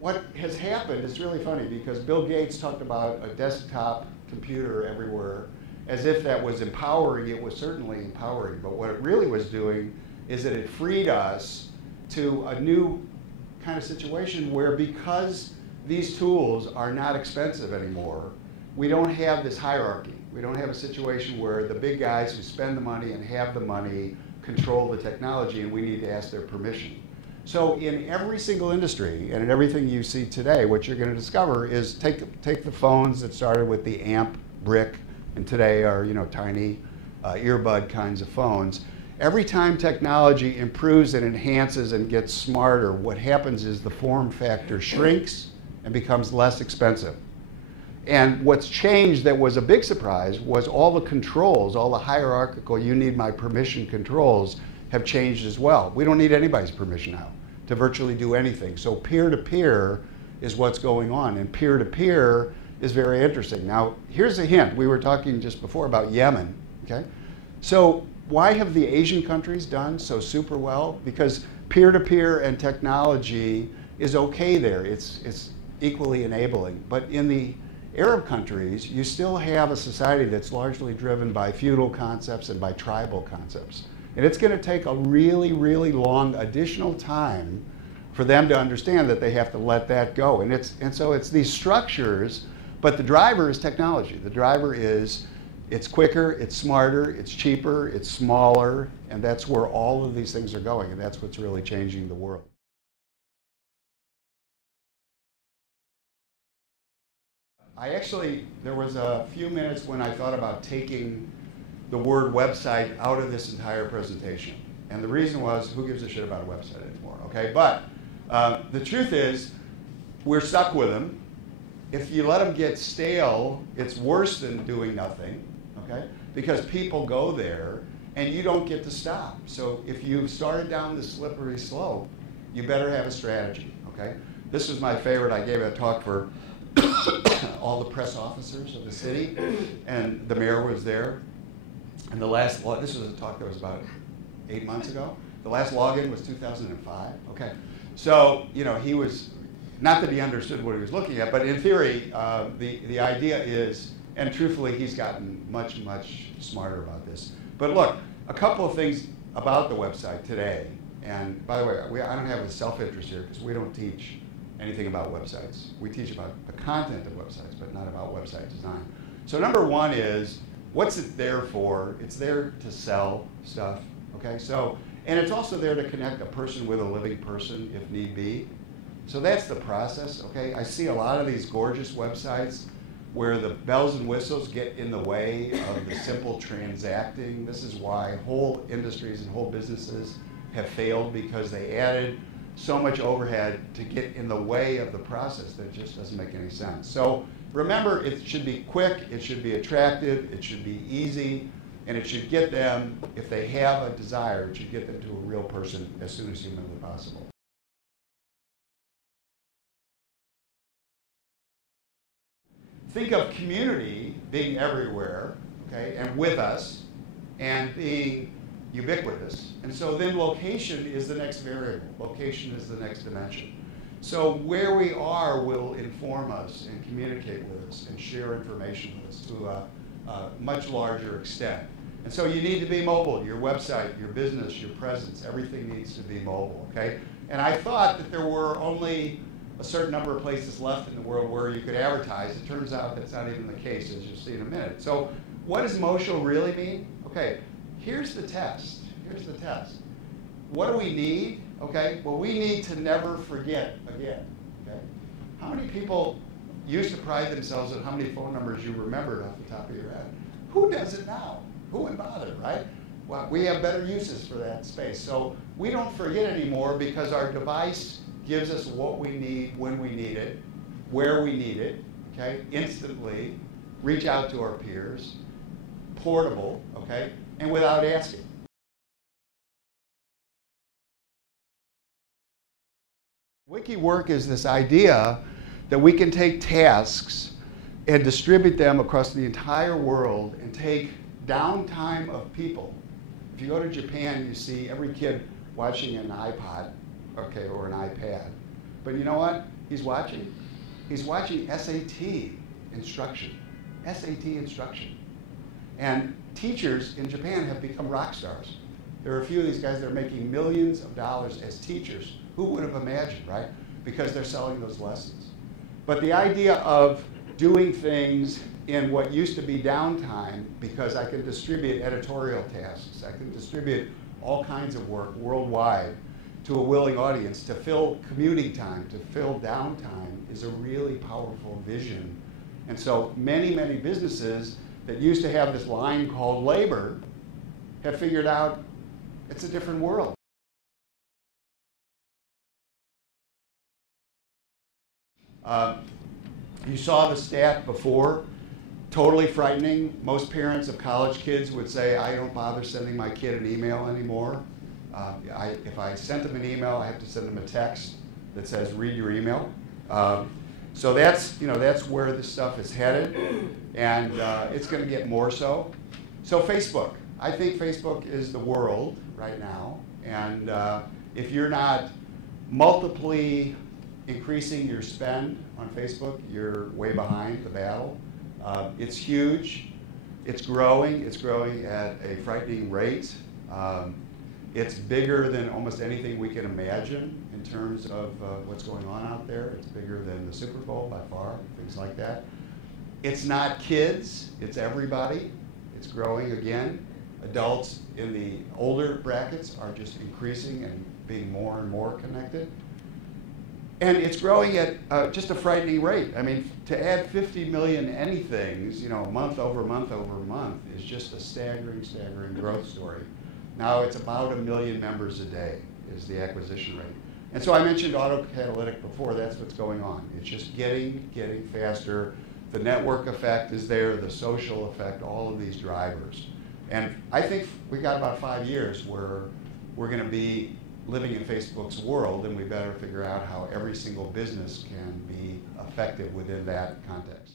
What has happened is really funny because Bill Gates talked about a desktop computer everywhere as if that was empowering. It was certainly empowering, but what it really was doing is that it freed us to a new kind of situation where, because these tools are not expensive anymore, we don't have this hierarchy. We don't have a situation where the big guys who spend the money and have the money control the technology and we need to ask their permission. So in every single industry and in everything you see today, what you're going to discover is take the phones that started with the amp brick and today are tiny earbud kinds of phones. Every time technology improves and enhances and gets smarter, what happens is the form factor shrinks and becomes less expensive. And what's changed that was a big surprise was all the controls, all the hierarchical, you need my permission controls have changed as well. We don't need anybody's permission now to virtually do anything. So peer-to-peer is what's going on, and peer-to-peer is very interesting. Now, here's a hint. We were talking just before about Yemen, okay? So why have the Asian countries done so super well? Because peer-to-peer and technology is okay there. It's equally enabling. But in the Arab countries, you still have a society that's largely driven by feudal concepts and by tribal concepts. And it's going to take a really, really long additional time for them to understand that they have to let that go. And so it's these structures, but the driver is technology. The driver is, it's quicker, it's smarter, it's cheaper, it's smaller, and that's where all of these things are going, and that's what's really changing the world. There was a few minutes when I thought about taking the word website out of this entire presentation. And the reason was, who gives a shit about a website anymore, okay? But the truth is, we're stuck with them. If you let them get stale, it's worse than doing nothing, okay? Because people go there and you don't get to stop. So if you've started down this slippery slope, you better have a strategy, okay? This was my favorite. I gave a talk for all the press officers of the city, and the mayor was there. And this was a talk that was about 8 months ago. The last login was 2005. Okay, so he was, not that he understood what he was looking at, but in theory, the idea is, and truthfully, he's gotten much, much smarter about this. But look, a couple of things about the website today. And by the way, I don't have a self-interest here because we don't teach anything about websites. We teach about the content of websites, but not about website design. So number one is, what's it there for? It's there to sell stuff, okay? So, and it's also there to connect a person with a living person if need be. So that's the process, okay? I see a lot of these gorgeous websites where the bells and whistles get in the way of the simple transacting. This is why whole industries and whole businesses have failed, because they added so much overhead to get in the way of the process that just doesn't make any sense. So remember, it should be quick, it should be attractive, it should be easy, and it should get them, if they have a desire, it should get them to a real person as soon as humanly possible. Think of community being everywhere, okay, and with us, and being ubiquitous. And so then location is the next variable. Location is the next dimension. So where we are will inform us and communicate with us and share information with us to a much larger extent. And so you need to be mobile. Your website, your business, your presence, everything needs to be mobile, okay? And I thought that there were only a certain number of places left in the world where you could advertise. It turns out that's not even the case, as you'll see in a minute. So what does Motional really mean? Okay, here's the test. Here's the test. What do we need? Okay, well, we need to never forget again. Okay, how many people used to pride themselves on how many phone numbers you remembered off the top of your head? Who does it now? Who would bother, right? Well, we have better uses for that space. So we don't forget anymore because our device gives us what we need when we need it, where we need it, okay, instantly, reach out to our peers, portable, okay, and without asking. Wiki work is this idea that we can take tasks and distribute them across the entire world and take downtime of people. If you go to Japan, you see every kid watching an iPod, okay, or an iPad. But you know what? he's watching? He's watching SAT instruction. SAT instruction. And teachers in Japan have become rock stars. There are a few of these guys that are making millions of dollars as teachers. Who would have imagined, right? Because they're selling those lessons. But the idea of doing things in what used to be downtime, because I can distribute editorial tasks, I can distribute all kinds of work worldwide to a willing audience, to fill commuting time, to fill downtime, is a really powerful vision. And so many, many businesses that used to have this line called labor have figured out it's a different world. You saw the stat before, totally frightening. Most parents of college kids would say, I don't bother sending my kid an email anymore. If I sent them an email, I have to send them a text that says, read your email. So that's where this stuff is headed, and it's going to get more so. So Facebook, I think Facebook is the world right now, and if you're not multiply increasing your spend on Facebook, you're way behind the battle. It's huge. It's growing at a frightening rate. It's bigger than almost anything we can imagine in terms of what's going on out there. It's bigger than the Super Bowl by far, things like that. It's not kids, it's everybody. It's growing again. Adults in the older brackets are just increasing and being more and more connected. And it's growing at just a frightening rate. I mean, to add 50 million anythings, month over month over month is just a staggering, staggering growth story. Now it's about 1 million members a day is the acquisition rate. And so I mentioned autocatalytic before, that's what's going on. It's just getting faster. The network effect is there, the social effect, all of these drivers. And I think we got about 5 years where we're going to be living in Facebook's world, and we better figure out how every single business can be effective within that context.